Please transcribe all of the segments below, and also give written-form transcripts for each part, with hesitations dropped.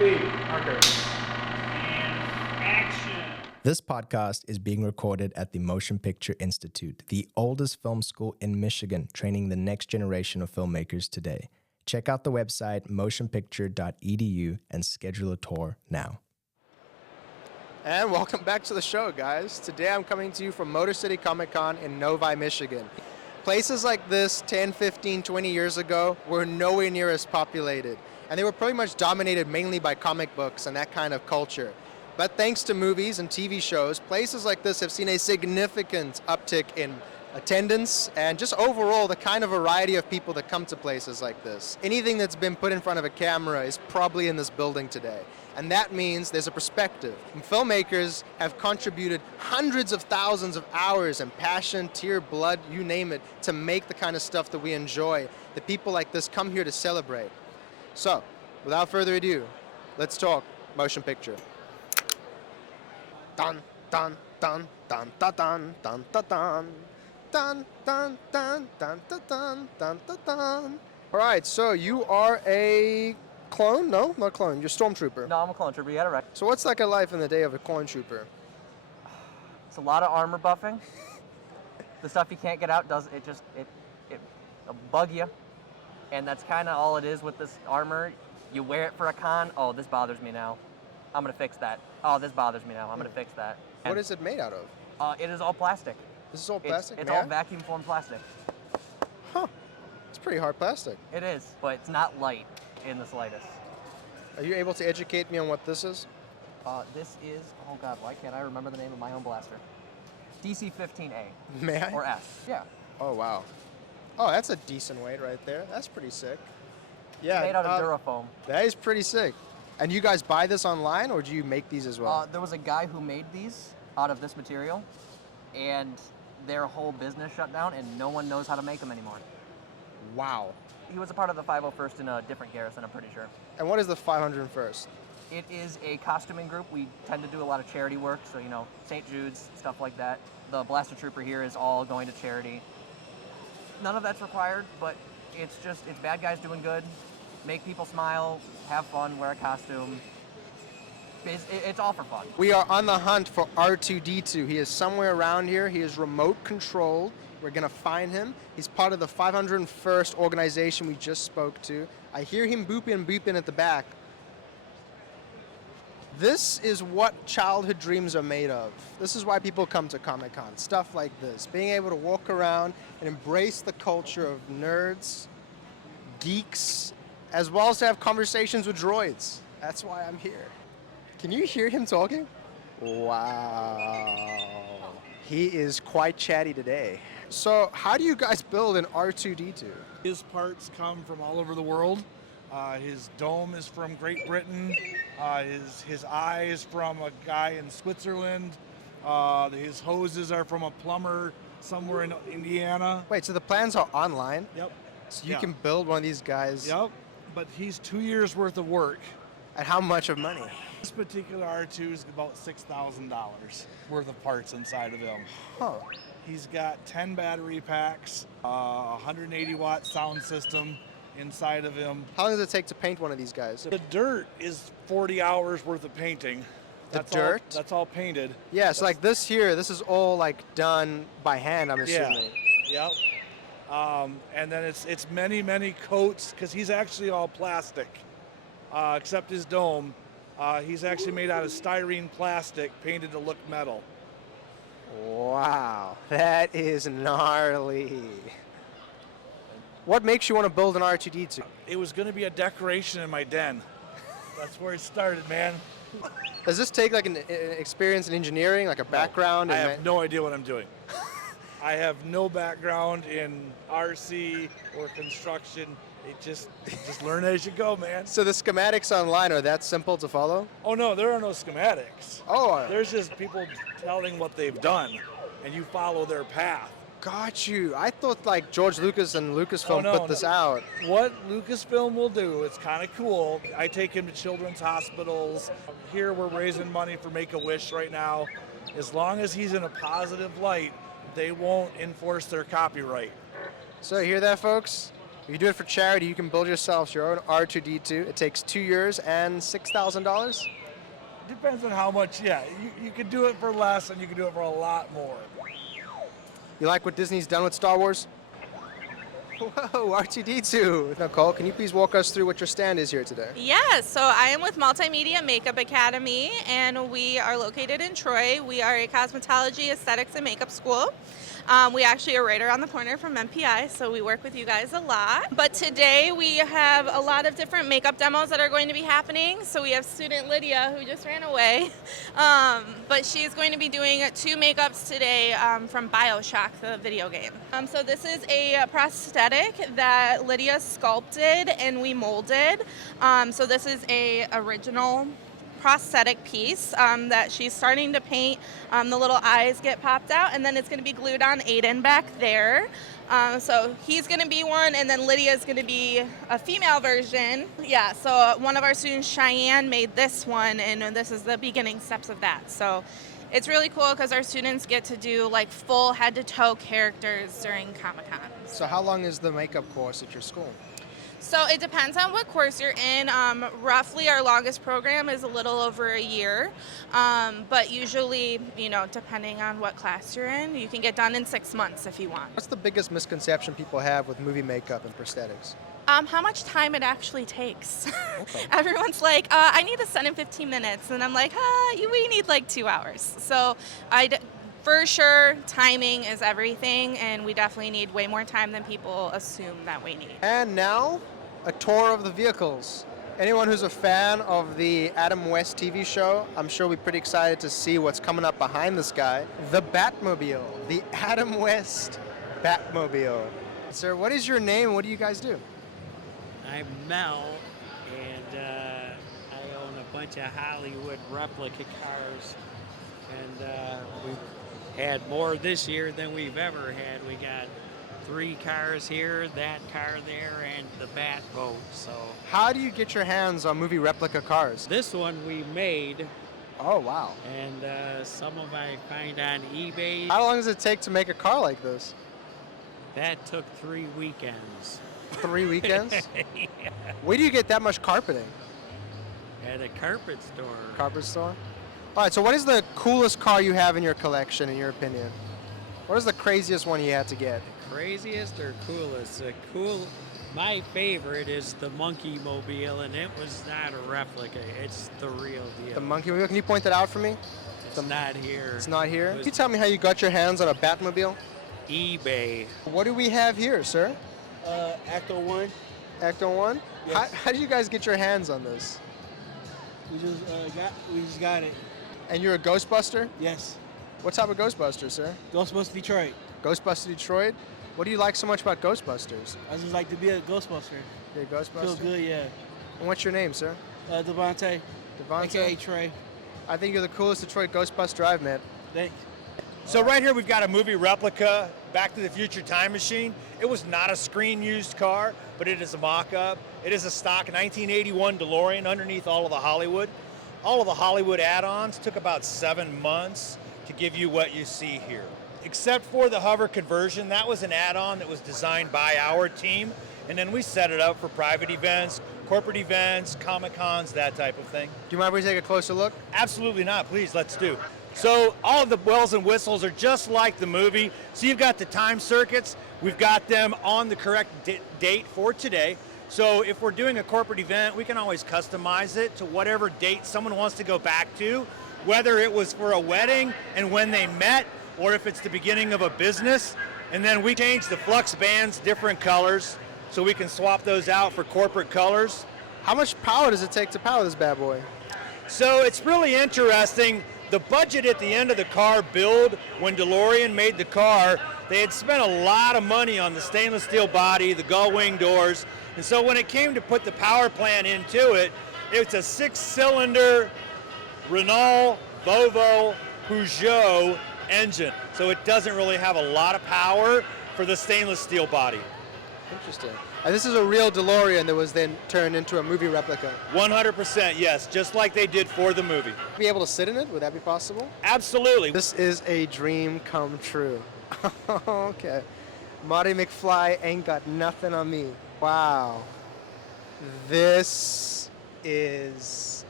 Speed. Marker. And action. This podcast is being recorded at the Motion Picture Institute, the oldest film school in Michigan, training the next generation of filmmakers today. Check out the website motionpicture.edu and schedule a tour now. And welcome back to the show, guys. Today I'm coming to you from Motor City Comic Con in Novi, Michigan. Places like this 10, 15, 20 years ago were nowhere near as populated, and they were pretty much dominated mainly by comic books and that kind of culture. But thanks to movies and TV shows, places like this have seen a significant uptick in attendance and just overall the kind of variety of people that come to places like this. Anything that's been put in front of a camera is probably in this building today. And that means there's a perspective. And filmmakers have contributed hundreds of thousands of hours and passion, tear, blood, you name it, to make the kind of stuff that we enjoy, that people like this come here to celebrate. So, without further ado, let's talk motion picture. Dun, dun, dun, dun, dun, dun, dun, dun, dun. Dun, dun, dun, dun, dun, dun, dun, dun, dun. All right, so you are a clone? No, not clone. You're a stormtrooper. No, I'm a clone trooper. You had it right. So what's like a life in the day of a clone trooper? It's a lot of armor buffing. The stuff you can't get out it'll bug you, and that's kind of all it is with this armor. You wear it for a con. Oh, this bothers me now. I'm gonna fix that. Oh, this bothers me now. I'm gonna fix that. What is it made out of? It is all plastic. This is all plastic? It's all vacuum formed plastic. Huh. It's pretty hard plastic. It is, but it's not light in the slightest. Are you able to educate me on what this is? This is, oh God, why can't I remember the name of my own blaster? DC-15A. May I? Or S. Yeah. Oh, wow. Oh, that's a decent weight right there. That's pretty sick. Yeah. It's made out of Durafoam. That is pretty sick. And you guys buy this online, or do you make these as well? There was a guy who made these out of this material, and their whole business shut down, and no one knows how to make them anymore. Wow. He was a part of the 501st in a different garrison, I'm pretty sure. And what is the 501st? It is a costuming group. We tend to do a lot of charity work, so, St. Jude's, stuff like that. The Blaster Trooper here is all going to charity. None of that's required, but it's bad guys doing good, make people smile, have fun, wear a costume. It's all for fun. We are on the hunt for R2-D2. He is somewhere around here. He is remote controlled. We're going to find him. He's part of the 501st organization we just spoke to. I hear him booping at the back. This is what childhood dreams are made of. This is why people come to Comic-Con. Stuff like this. Being able to walk around and embrace the culture of nerds, geeks, as well as to have conversations with droids. That's why I'm here. Can you hear him talking? Wow. He is quite chatty today. So how do you guys build an R2-D2? His parts come from all over the world. His dome is from Great Britain. His eye is from a guy in Switzerland. His hoses are from a plumber somewhere in Indiana. Wait, so the plans are online? Yep. So you can build one of these guys? Yep, but he's 2 years worth of work. At how much of money? This particular R2 is about $6,000 worth of parts inside of him. Huh. He's got 10 battery packs, 180 watt sound system inside of him. How long does it take to paint one of these guys? The dirt is 40 hours worth of painting. Dirt? That's all painted. Yeah, so like this here, this is all like done by hand, I'm assuming. Yeah. Yep. And then it's many, many coats, because he's actually all plastic, except his dome. He's actually made out of styrene plastic, painted to look metal. Wow, that is gnarly. What makes you want to build an R2-D2? It was going to be a decoration in my den. That's where it started, man. Does this take like an experience in engineering, like a background? I have no idea what I'm doing. I have no background in RC or construction. Just learn as you go, man. So the schematics online are that simple to follow? Oh no, there are no schematics. Oh. There's just people telling what they've done, and you follow their path. Got you. I thought like George Lucas and Lucasfilm put this out. What Lucasfilm will do, it's kind of cool. I take him to children's hospitals. Here we're raising money for Make-A-Wish right now. As long as he's in a positive light, they won't enforce their copyright. So hear that, folks? If you do it for charity, you can build yourselves your own R2D2. It takes 2 years and $6,000. Depends on how much, yeah. You could do it for less and you can do it for a lot more. You like what Disney's done with Star Wars? Whoa, R2D2. Nicole, can you please walk us through what your stand is here today? Yeah, so I am with Multimedia Makeup Academy, and we are located in Troy. We are a cosmetology, aesthetics, and makeup school. We actually are right around the corner from MPI, so we work with you guys a lot. But today we have a lot of different makeup demos that are going to be happening. So we have student Lydia, who just ran away, but she's going to be doing 2 makeups today from BioShock, the video game. So this is a prosthetic that Lydia sculpted and we molded. So this is a original prosthetic piece that she's starting to paint. The little eyes get popped out, and then it's going to be glued on Aiden back there. So he's going to be one, and then Lydia's going to be a female version. Yeah, so one of our students, Cheyenne, made this one, and this is the beginning steps of that. So it's really cool because our students get to do like full head-to-toe characters during Comic-Con. So how long is the makeup course at your school? So it depends on what course you're in. Roughly our longest program is a little over a year. But usually, depending on what class you're in, you can get done in 6 months if you want. What's the biggest misconception people have with movie makeup and prosthetics? How much time it actually takes. Okay. Everyone's like, I need this done in 15 minutes. And I'm like, we need like 2 hours. So for sure, timing is everything, and we definitely need way more time than people assume that we need. And now, a tour of the vehicles. Anyone who's a fan of the Adam West TV show, I'm sure will be pretty excited to see what's coming up behind this guy. The Batmobile, the Adam West Batmobile. Sir, what is your name and what do you guys do? I'm Mel, and I own a bunch of Hollywood replica cars, and we've had more this year than we've ever had. We got 3 cars here, that car there, and the Bat boat. So How do you get your hands on movie replica cars? this one we made, Oh, wow. and some of I find on eBay. How long does it take to make a car like this? That took 3 weekends. 3 weekends? Yeah. Where do you get that much carpeting? At a carpet store. Carpet store? All right, so what is the coolest car you have in your collection, in your opinion? What is the craziest one you had to get? Craziest or coolest? My favorite is the Monkey Mobile, and it was not a replica. It's the real deal. The Monkey Mobile? Can you point that out for me? It's not here. It's not here? It Can was you tell me how you got your hands on a Batmobile? eBay. What do we have here, sir? Acto 1. Ecto 1? Yes. How did you guys get your hands on this? We just got it. And you're a Ghostbuster? Yes. What type of Ghostbuster, sir? Ghostbusters Detroit. Ghostbuster Detroit? What do you like so much about Ghostbusters? I just like to be a Ghostbuster. You're a Ghostbuster? Feel good, yeah. And what's your name, sir? Devontae, Devontae? aka Trey. I think you're the coolest Detroit Ghostbuster I've met. Thanks. So right here we've got a movie replica, Back to the Future time machine. It was not a screen used car, but it is a mock-up. It is a stock 1981 DeLorean underneath all of the Hollywood. All of the Hollywood add-ons took about 7 months to give you what you see here. Except for the hover conversion, that was an add-on that was designed by our team, and then we set it up for private events, corporate events, Comic-Cons, that type of thing. Do you mind if we take a closer look? Absolutely not, please, let's do. So all of the bells and whistles are just like the movie. So you've got the time circuits, we've got them on the correct date for today. So if we're doing a corporate event, we can always customize it to whatever date someone wants to go back to, whether it was for a wedding and when they met, or if it's the beginning of a business. And then we change the flux bands, different colors, so we can swap those out for corporate colors. How much power does it take to power this bad boy? So it's really interesting. The budget at the end of the car build, when DeLorean made the car, they had spent a lot of money on the stainless steel body, the gull wing doors, and so when it came to put the power plant into it, it's a 6-cylinder Renault, Volvo, Peugeot engine. So it doesn't really have a lot of power for the stainless steel body. Interesting. And this is a real DeLorean that was then turned into a movie replica. 100%, yes, just like they did for the movie. Be able to sit in it? Would that be possible? Absolutely. This is a dream come true. Okay. Marty McFly ain't got nothing on me. Wow. This is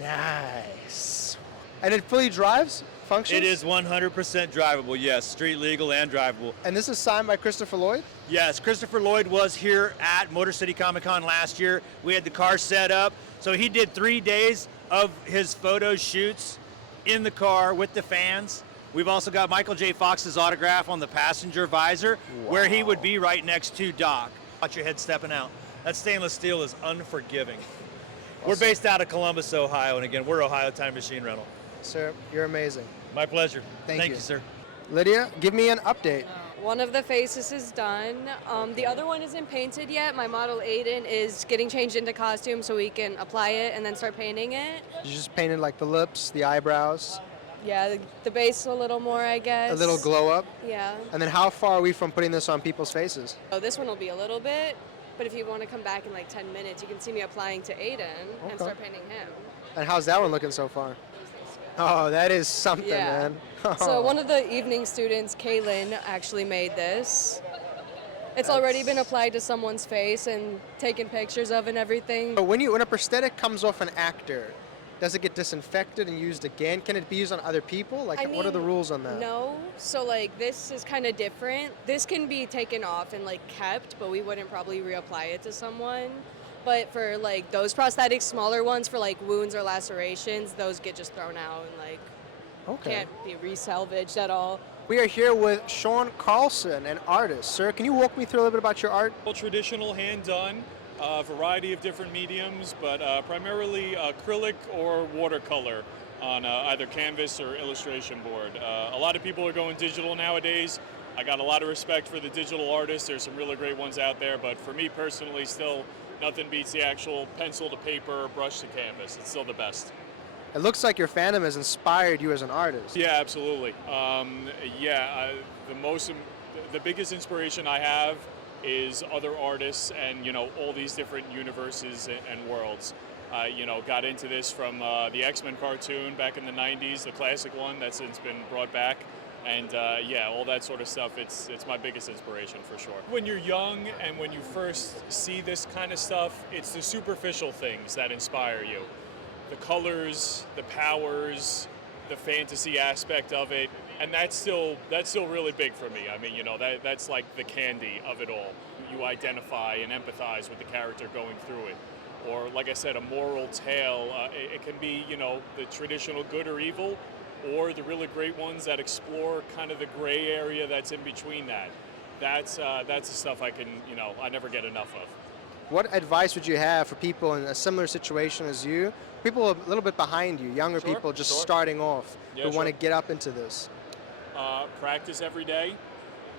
nice. And it fully drives? Functions? It is 100% drivable, yes. Street legal and drivable. And this is signed by Christopher Lloyd? Yes, Christopher Lloyd was here at Motor City Comic Con last year. We had the car set up. So he did 3 days of his photo shoots in the car with the fans. We've also got Michael J. Fox's autograph on the passenger visor, where he would be right next to Doc. Watch your head stepping out. That stainless steel is unforgiving. We're based out of Columbus, Ohio, and again, we're Ohio Time Machine Rental. Sir, you're amazing. My pleasure. Thank you, sir. Lydia, give me an update. One of the faces is done. The other one isn't painted yet. My model Aiden is getting changed into costume so we can apply it and then start painting it. You just painted like the lips, the eyebrows, Yeah, the base a little more, I guess. a little glow up. Yeah. And then how far are we from putting this on people's faces? So this one will be a little bit, but if you want to come back in like 10 minutes, you can see me applying to Aiden and start painting him. And how's that one looking so far? Oh, that is something, Yeah. man. So one of the evening students, Kaylin, actually made this. It's already been applied to someone's face and taken pictures of and everything. But when a prosthetic comes off an actor, does it get disinfected and used again? Can it be used on other people? Like, what are the rules on that? No. So like this is kind of different. This can be taken off and like kept, but we wouldn't probably reapply it to someone. But for like those prosthetics, smaller ones for like wounds or lacerations, those get just thrown out and like can't be resalvaged at all. We are here with Sean Carlson, an artist. Sir, can you walk me through a little bit about your art? Well, traditional hand-done, a variety of different mediums, but primarily acrylic or watercolor on either canvas or illustration board. A lot of people are going digital nowadays. I got a lot of respect for the digital artists. There's some really great ones out there, but for me personally, still nothing beats the actual pencil to paper, brush to canvas. It's still the best. It looks like your fandom has inspired you as an artist. Yeah, absolutely. The biggest inspiration I have is other artists and, all these different universes and worlds. Got into this from the X-Men cartoon back in the 90s, the classic one that's since been brought back. And all that sort of stuff, it's my biggest inspiration for sure. When you're young and when you first see this kind of stuff, it's the superficial things that inspire you. The colors, the powers, the fantasy aspect of it, and that's still really big for me. I mean, that's like the candy of it all. You identify and empathize with the character going through it. Or like I said, a moral tale, it can be, the traditional good or evil, or the really great ones that explore kind of the gray area that's in between that. That's the stuff I never get enough of. What advice would you have for people in a similar situation as you? People a little bit behind you, younger people just starting off who want to get up into this. Practice every day,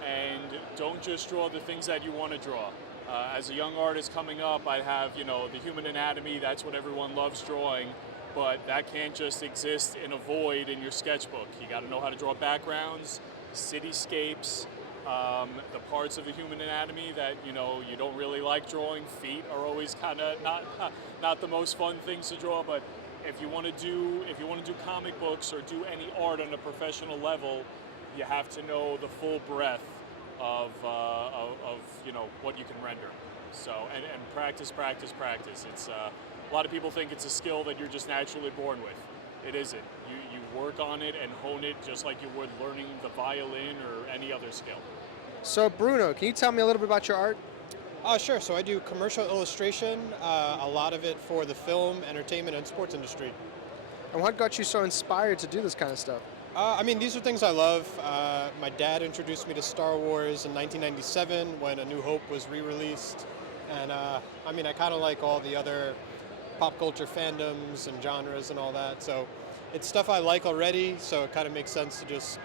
and don't just draw the things that you want to draw. As a young artist coming up, I have, the human anatomy, that's what everyone loves drawing, but that can't just exist in a void in your sketchbook. You got to know how to draw backgrounds, cityscapes, the parts of the human anatomy that you don't really like drawing. Feet are always kind of not the most fun things to draw, but if you want to do comic books or do any art on a professional level, you have to know the full breadth of what you can render. So and practice. It's a lot of people think it's a skill that you're just naturally born with. It isn't. You work on it and hone it just like you would learning the violin or any other skill. So Bruno, can you tell me a little bit about your art? Sure. So I do commercial illustration, a lot of it for the film, entertainment, and sports industry. And what got you so inspired to do this kind of stuff? These are things I love. My dad introduced me to Star Wars in 1997 when A New Hope was re-released. And I kind of like all the other pop culture fandoms and genres and all that. So it's stuff I like already, so it kind of makes sense to just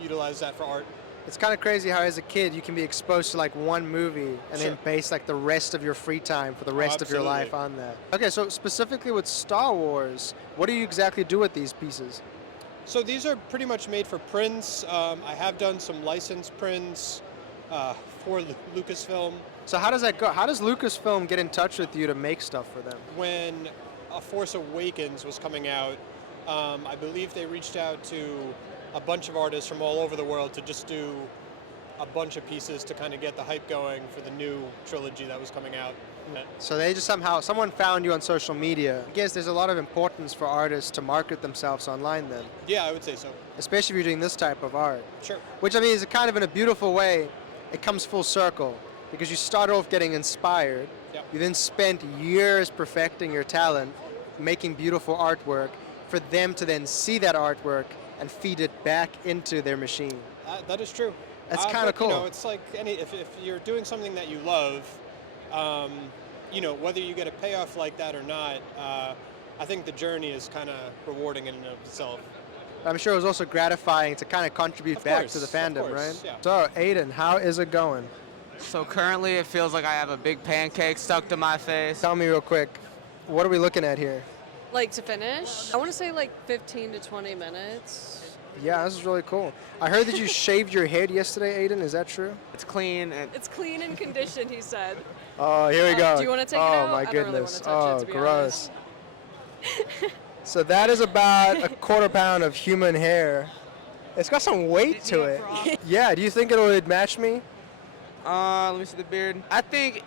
utilize that for art. It's kind of crazy how as a kid you can be exposed to like one movie and then base like the rest of your free time for the rest of your life on that. Okay, so specifically with Star Wars, what do you exactly do with these pieces? So these are pretty much made for prints. I have done some licensed prints for Lucasfilm. So how does that go? How does Lucasfilm get in touch with you to make stuff for them? When A Force Awakens was coming out, I believe they reached out to a bunch of artists from all over the world to just do a bunch of pieces to kind of get the hype going for the new trilogy that was coming out. So they just someone found you on social media. I guess there's a lot of importance for artists to market themselves online then. Yeah, I would say so. Especially if you're doing this type of art. Sure. Which I mean is kind of in a beautiful way, it comes full circle. Because you start off getting inspired, Yep. you then spent years perfecting your talent, making beautiful artwork, for them to then see that artwork and feed it back into their machine. That is true. That's kind of but, cool. You know, it's like if you're doing something that you love, you know, whether you get a payoff like that or not, I think the journey is kind of rewarding in and of itself. I'm sure it was also gratifying to kind of contribute Of back course, to the of fandom, course, right? yeah. So, Aiden, how is it going? So currently it feels like I have a big pancake stuck to my face. Tell me real quick, what are we looking at here? Like to finish? I want to say like 15 to 20 minutes. Yeah, this is really cool. I heard that you shaved your head yesterday, Aiden. Is that true? It's clean. And It's clean and conditioned, he said. Oh, here we go. Do you want to take it oh, out? my I don't really goodness. wanna touch oh, it, to be gross. honest. So that is about a quarter pound of human hair. It's got some weight to it. Yeah, do you think it'll match me? let me see the beard. I think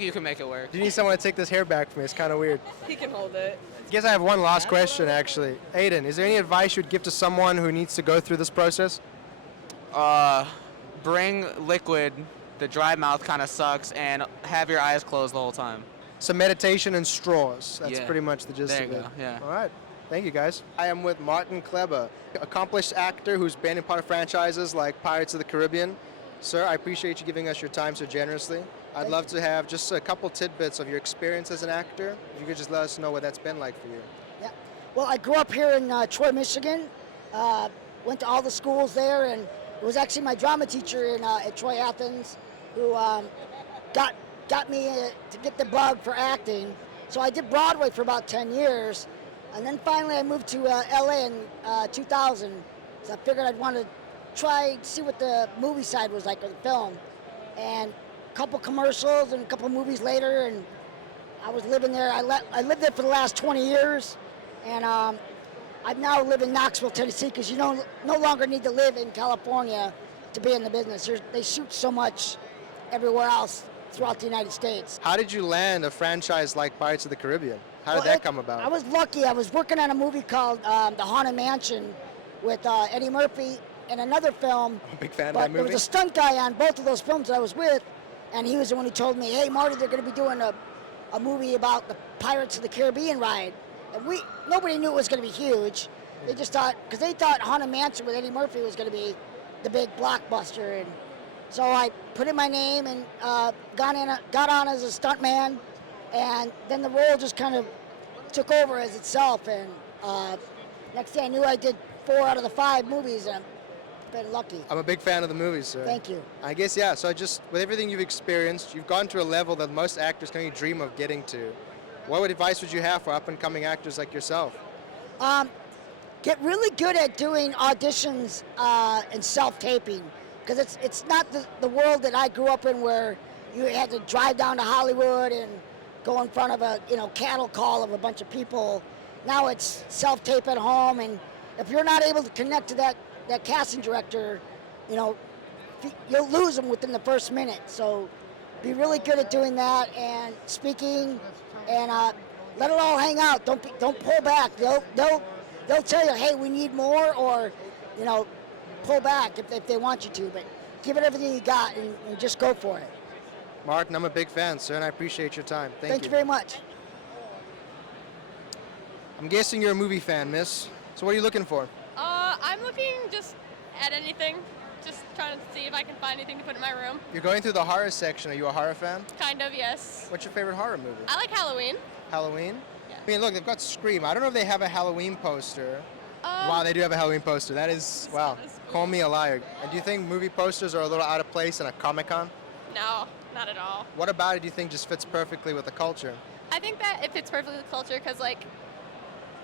you can make it work. Do you need someone to take this hair back from me? It's kind of weird. He can hold it. I guess I have one last question, actually. Aiden, is there any advice you'd give to someone who needs to go through this process? Bring liquid. The dry mouth kind of sucks, and have your eyes closed the whole time. So meditation and straws. That's Yeah. pretty much the gist There of you it. go, yeah. All right. Thank you, guys. I am with Martin Kleber, accomplished actor who's been in part of franchises like Pirates of the Caribbean. Sir, I appreciate you giving us your time so generously. I'd love to have just a couple tidbits of your experience as an actor. If you could just let us know what that's been like for you. Yeah. Well, I grew up here in Troy, Michigan. Went to all the schools there, and it was actually my drama teacher at Troy Athens who got me to get the bug for acting. So I did Broadway for about 10 years, and then finally I moved to LA in 2000. So I figured I'd want to try see what the movie side was like of the film. And a couple commercials and a couple movies later, and I was living there. I lived there for the last 20 years, and I now live in Knoxville, Tennessee, because you no longer need to live in California to be in the business. They shoot so much everywhere else throughout the United States. How did you land a franchise like Pirates of the Caribbean? How did that come about? I was lucky. I was working on a movie called The Haunted Mansion with Eddie Murphy and another film. I'm a big fan of But that there movie. was a stunt guy on both of those films that I was with, and he was the one who told me, hey, Marty, they're going to be doing a movie about the Pirates of the Caribbean ride. And nobody knew it was going to be huge. They just thought, because they thought Haunted Mansion with Eddie Murphy was going to be the big blockbuster. And so I put in my name and got on as a stuntman, and then the role just kind of took over as itself. And next thing I knew, I did 4 out of the 5 movies, and I've been lucky. I'm a big fan of the movies, sir. Thank you. I guess, yeah, so with everything you've experienced, you've gone to a level that most actors can only dream of getting to. What advice would you have for up-and-coming actors like yourself? Get really good at doing auditions and self-taping, because it's not the world that I grew up in, where you had to drive down to Hollywood and go in front of a cattle call of a bunch of people. Now it's self-tape at home, and if you're not able to connect to that casting director, you'll lose them within the first minute. So be really good at doing that and speaking, and let it all hang out. Don't pull back. They'll tell you, hey, we need more, or pull back if they want you to. But give it everything you got and just go for it. Martin, I'm a big fan, sir, and I appreciate your time. Thank you very much. I'm guessing you're a movie fan, miss. So what are you looking for? I'm looking just at anything. Just trying to see if I can find anything to put in my room. You're going through the horror section. Are you a horror fan? Kind of, yes. What's your favorite horror movie? I like Halloween. Halloween? Yeah. I mean, look, they've got Scream. I don't know if they have a Halloween poster. Wow, they do have a Halloween poster. That is, wow. Call me a liar. And do you think movie posters are a little out of place in a Comic-Con? No, not at all. What about it do you think just fits perfectly with the culture? I think that it fits perfectly with culture because,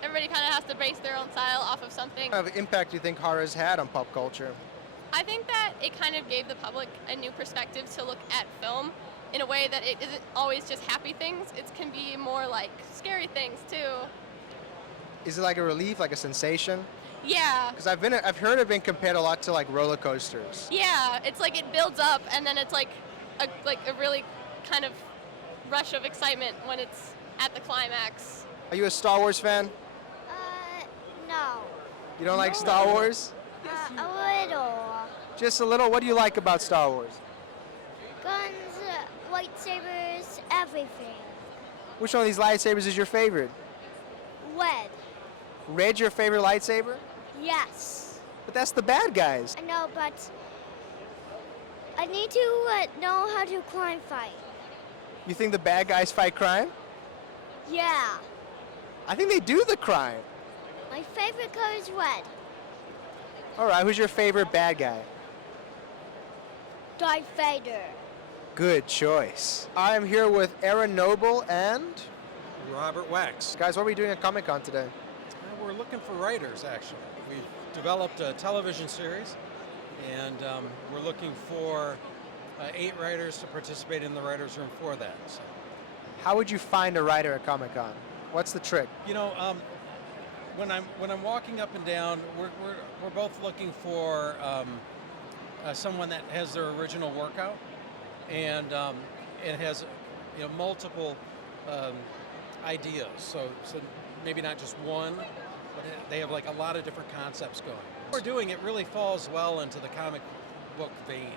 everybody kind of has to base their own style off of something. What kind of impact do you think horror has had on pop culture? I think that it kind of gave the public a new perspective to look at film in a way that it isn't always just happy things. It can be more like scary things too. Is it like a relief, like a sensation? Yeah. Because I've heard it being compared a lot to like roller coasters. Yeah, it's like it builds up and then it's like a really kind of rush of excitement when it's at the climax. Are you a Star Wars fan? No. You don't like Star Wars? A little. Just a little. What do you like about Star Wars? Guns, lightsabers, everything. Which one of these lightsabers is your favorite? Red. Red's your favorite lightsaber? Yes. But that's the bad guys. I know, but I need to know how to crime fight. You think the bad guys fight crime? Yeah. I think they do the crime. My favorite color is red. All right, who's your favorite bad guy? Darth Vader. Good choice. I'm here with Aaron Noble and Robert Wax. Guys, what are we doing at Comic-Con today? We're looking for writers, actually. We've developed a television series, and we're looking for 8 writers to participate in the writers' room for that. So. How would you find a writer at Comic-Con? What's the trick? You know, when I'm walking up and down, we're both looking for someone that has their original work out, and it has multiple ideas. So maybe not just one, but they have like a lot of different concepts going. What we're doing, it really falls well into the comic book vein.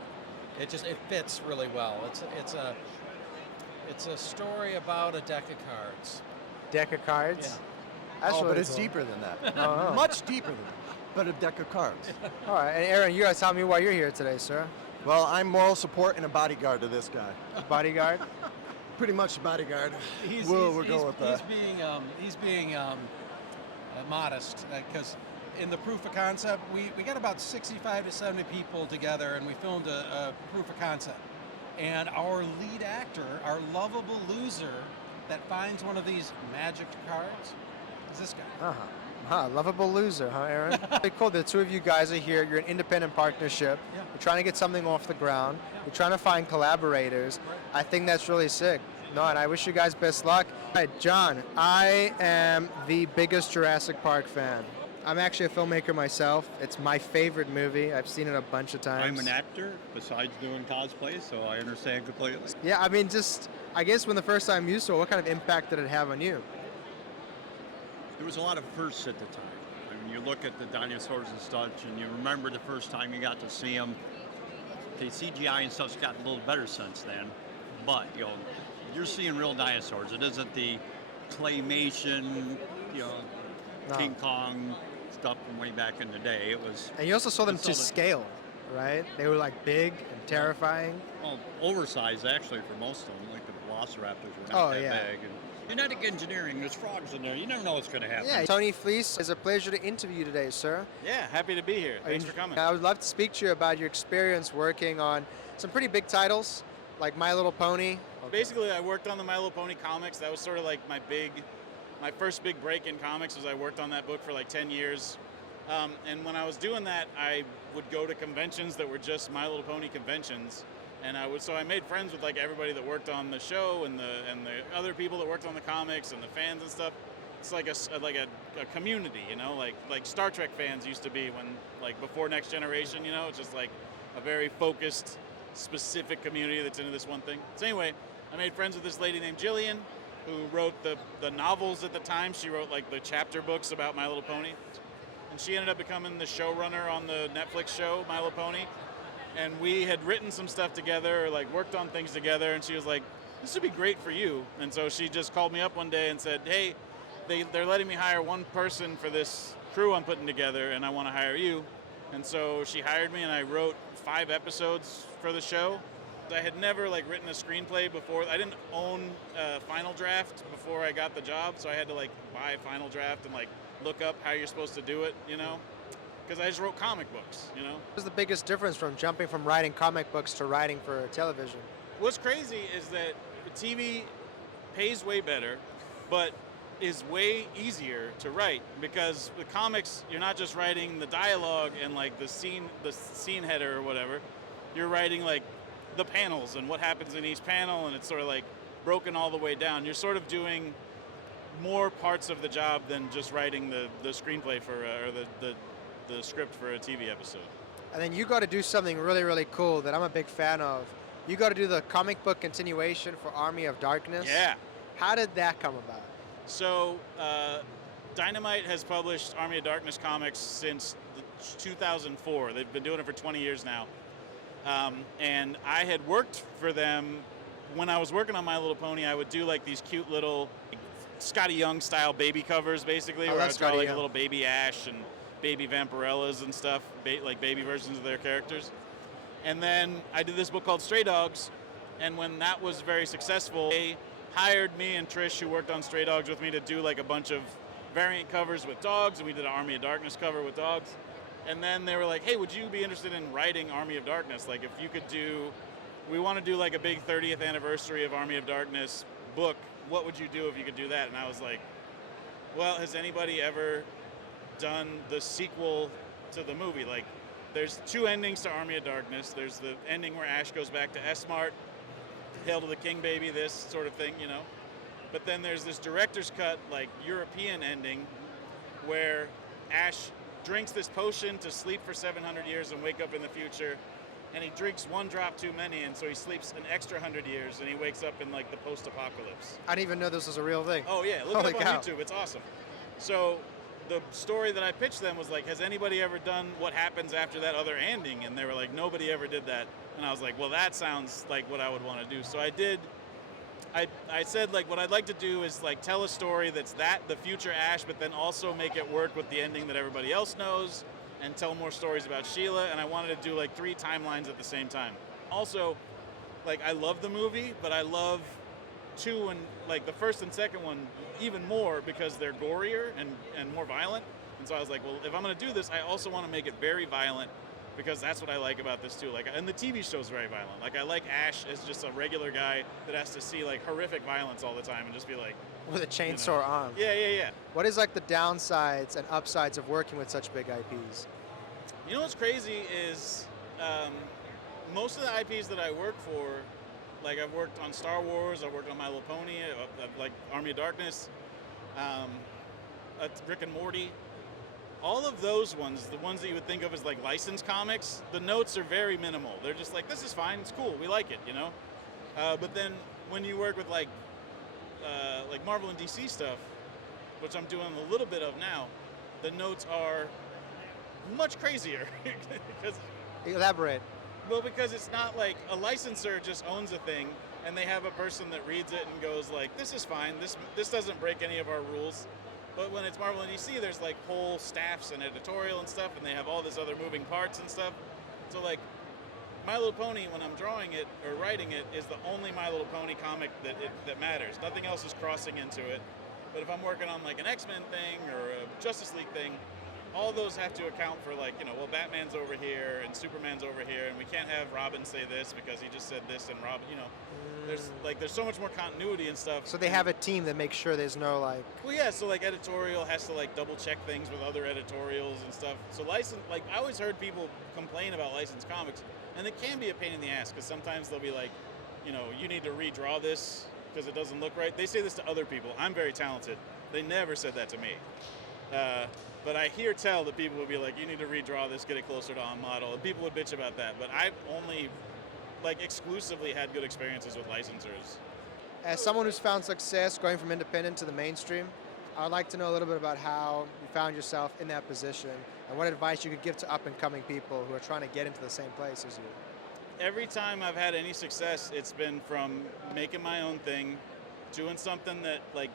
It fits really well. It's a story about a deck of cards. Deck of cards? Yeah. That's but really it's cool. deeper than that. Oh. Much deeper than that. But a deck of cards. All right, and Aaron, you guys tell me why you're here today, sir. Well, I'm moral support and a bodyguard to this guy. Bodyguard? Pretty much a bodyguard. He's being modest because in the proof of concept, we got about 65 to 70 people together, and we filmed a proof of concept. And our lead actor, our lovable loser that finds one of these magic cards, is this guy. Lovable loser, huh, Aaron? Pretty cool. The two of you guys are here. You're an independent partnership. Yeah. You're trying to get something off the ground. You're trying to find collaborators. I think that's really sick. No, and I wish you guys best luck. All right, John, I am the biggest Jurassic Park fan. I'm actually a filmmaker myself. It's my favorite movie. I've seen it a bunch of times. I'm an actor besides doing cosplay, so I understand completely. Yeah, I mean, I guess when the first time you saw it, what kind of impact did it have on you? There was a lot of firsts at the time. I mean, you look at the dinosaurs and such, and you remember the first time you got to see them. The CGI and stuff's gotten a little better since then, but you're seeing real dinosaurs. It isn't the claymation, King Kong stuff from way back in the day. It was. And you also saw them to scale, right? They were like big and terrifying. Well, oversized actually for most of them. Like the velociraptors were not that big. And genetic engineering, there's frogs in there. You never know what's going to happen. Yeah, Tony Fleece, it's a pleasure to interview you today, sir. Yeah, happy to be here. Thanks for coming. I would love to speak to you about your experience working on some pretty big titles, like My Little Pony. Basically, I worked on the My Little Pony comics. That was sort of like my first big break in comics was I worked on that book for like 10 years. And when I was doing that, I would go to conventions that were just My Little Pony conventions. And so I made friends with like everybody that worked on the show and the other people that worked on the comics and the fans and stuff. It's like a community, like Star Trek fans used to be before Next Generation, It's just like a very focused, specific community that's into this one thing. So anyway, I made friends with this lady named Jillian, who wrote the novels at the time. She wrote like the chapter books about My Little Pony. And she ended up becoming the showrunner on the Netflix show, My Little Pony. And we had written some stuff together, or like worked on things together, and she was like, this would be great for you. And so she just called me up one day and said, hey, they're letting me hire one person for this crew I'm putting together, and I want to hire you. And so she hired me, and I wrote 5 episodes for the show. I had never written a screenplay before. I didn't own Final Draft before I got the job, so I had to buy Final Draft and look up how you're supposed to do it, because I just wrote comic books, What's the biggest difference from jumping from writing comic books to writing for television? What's crazy is that TV pays way better, but is way easier to write, because with comics, you're not just writing the dialogue and the scene header or whatever. You're writing the panels and what happens in each panel, and it's sort of broken all the way down. You're sort of doing more parts of the job than just writing the screenplay for or the script for a TV episode. And then you got to do something really, really cool that I'm a big fan of. You got to do the comic book continuation for Army of Darkness. Yeah. How did that come about? So, Dynamite has published Army of Darkness comics since 2004. They've been doing it for 20 years now. And I had worked for them when I was working on My Little Pony. I would do like these cute little Scotty Young style baby covers, basically, where I would draw like a little baby Ash and baby Vampirellas and stuff, like baby versions of their characters. And then I did this book called Stray Dogs, and when that was very successful, they hired me and Trish, who worked on Stray Dogs with me, to do like a bunch of variant covers with dogs, and we did an Army of Darkness cover with dogs. And then they were like, hey, would you be interested in writing Army of Darkness? Like, if you could do, we want to do like a big 30th anniversary of Army of Darkness book, what would you do if you could do that? And I was like, well, has anybody ever done the sequel to the movie? Like, there's two endings to Army of Darkness. There's the ending where Ash goes back to S-Mart, Hail to the King Baby, this sort of thing, you know. But then there's this director's cut, like, European ending, where Ash drinks this potion to sleep for 700 years and wake up in the future, and he drinks one drop too many, and so he sleeps an extra 100 years, and he wakes up in, like, the post-apocalypse. I didn't even know this was a real thing. Oh, yeah. Look it up on YouTube. It's awesome. So the story that I pitched them was like, has anybody ever done what happens after that other ending? And they were like, nobody ever did that. And I was like, well, that sounds like what I would want to do. So I did. I said, like, what I'd like to do is, like, tell a story that's the future Ash, but then also make it work with the ending that everybody else knows, and tell more stories about Sheila. And I wanted to do, like, 3 timelines at the same time. Also, like, I love the movie, but I love 2 and, like, the first and second one even more because they're gorier and more violent. And so I was like, well, if I'm going to do this, I also want to make it very violent, because that's what I like about this too. Like, and the TV show's very violent. Like, I like Ash as just a regular guy that has to see, like, horrific violence all the time and just be like, with a chainsaw arm. Yeah. What is, like, the downsides and upsides of working with such big IPs? You know what's crazy is most of the IPs that I work for, like, I've worked on Star Wars, I've worked on My Little Pony, like Army of Darkness, Rick and Morty. All of those ones, the ones that you would think of as, like, licensed comics, the notes are very minimal. They're just like, this is fine, it's cool, we like it, you know? But then when you work with, like Marvel and DC stuff, which I'm doing a little bit of now, the notes are much crazier. Elaborate. Well, because it's not like a licensor just owns a thing, and they have a person that reads it and goes like, this is fine, this doesn't break any of our rules. But when it's Marvel and DC, there's, like, whole staffs and editorial and stuff, and they have all this other moving parts and stuff. So, like, My Little Pony, when I'm drawing it or writing it, is the only My Little Pony comic that matters. Nothing else is crossing into it. But if I'm working on, like, an X-Men thing or a Justice League thing, all those have to account for, like, you know, well, Batman's over here and Superman's over here, and we can't have Robin say this because he just said this, and Robin, you know, there's so much more continuity and stuff. So they have a team that makes sure there's no, like... Well, yeah, so, like, editorial has to, like, double check things with other editorials and stuff. So like, I always heard people complain about licensed comics, and it can be a pain in the ass, because sometimes they'll be like, you know, you need to redraw this because it doesn't look right. They say this to other people. I'm very talented. They never said that to me. But I hear tell that people will be like, you need to redraw this, get it closer to on model, and people would bitch about that. But I've only, like, exclusively had good experiences with licensors. As someone who's found success going from independent to the mainstream, I would like to know a little bit about how you found yourself in that position and what advice you could give to up-and-coming people who are trying to get into the same place as you. Every time I've had any success, it's been from making my own thing, doing something that, like,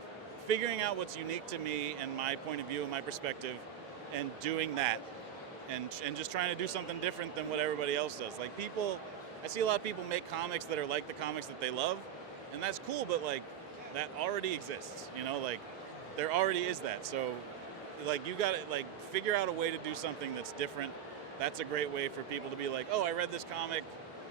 figuring out what's unique to me and my point of view and my perspective, and doing that, and just trying to do something different than what everybody else does. Like, I see a lot of people make comics that are like the comics that they love, and that's cool, but, like, that already exists, you know, like, there already is that. So, like, you gotta, like, figure out a way to do something that's different. That's a great way for people to be like, oh, I read this comic.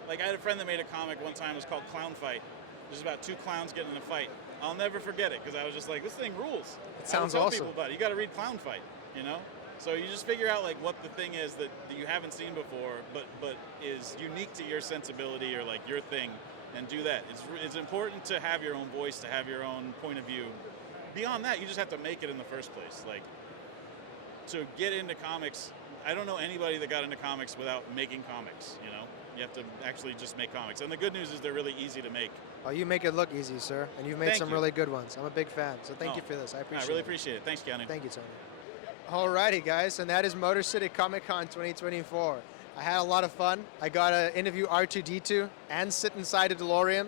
Like, I had a friend that made a comic one time, it was called Clown Fight. It was about 2 clowns getting in a fight. I'll never forget it, because I was just like, this thing rules. It sounds I would tell awesome. people about it. You got to read Clown Fight, you know? So you just figure out, like, what the thing is that you haven't seen before, but is unique to your sensibility or, like, your thing, and do that. It's important to have your own voice, to have your own point of view. Beyond that, you just have to make it in the first place. Like, to get into comics, I don't know anybody that got into comics without making comics, you know? You have to actually just make comics. And the good news is they're really easy to make. Oh, you make it look easy, sir, and you've made Thank some you. really good ones. I'm a big fan, so thank Oh, you for this. I appreciate it. I really appreciate it. Thanks, Keanu. Thank you, Tony. Alrighty, guys, and that is Motor City Comic Con 2024. I had a lot of fun. I got to interview R2-D2 and sit inside a DeLorean.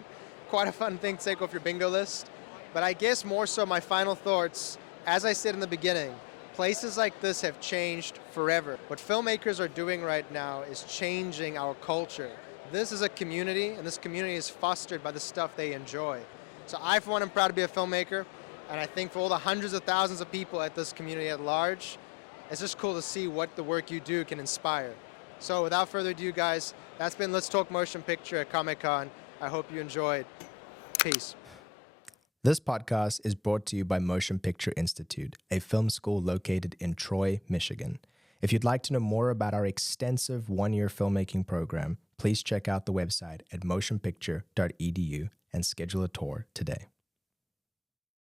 Quite a fun thing to take off your bingo list. But I guess more so my final thoughts, as I said in the beginning, places like this have changed forever. What filmmakers are doing right now is changing our culture. This is a community, and this community is fostered by the stuff they enjoy. So I, for one, am proud to be a filmmaker, and I think for all the hundreds of thousands of people at this community at large, it's just cool to see what the work you do can inspire. So without further ado, guys, that's been Let's Talk Motion Picture at Comic-Con. I hope you enjoyed. Peace. This podcast is brought to you by Motion Picture Institute, a film school located in Troy, Michigan. If you'd like to know more about our extensive one-year filmmaking program, please check out the website at motionpicture.edu and schedule a tour today.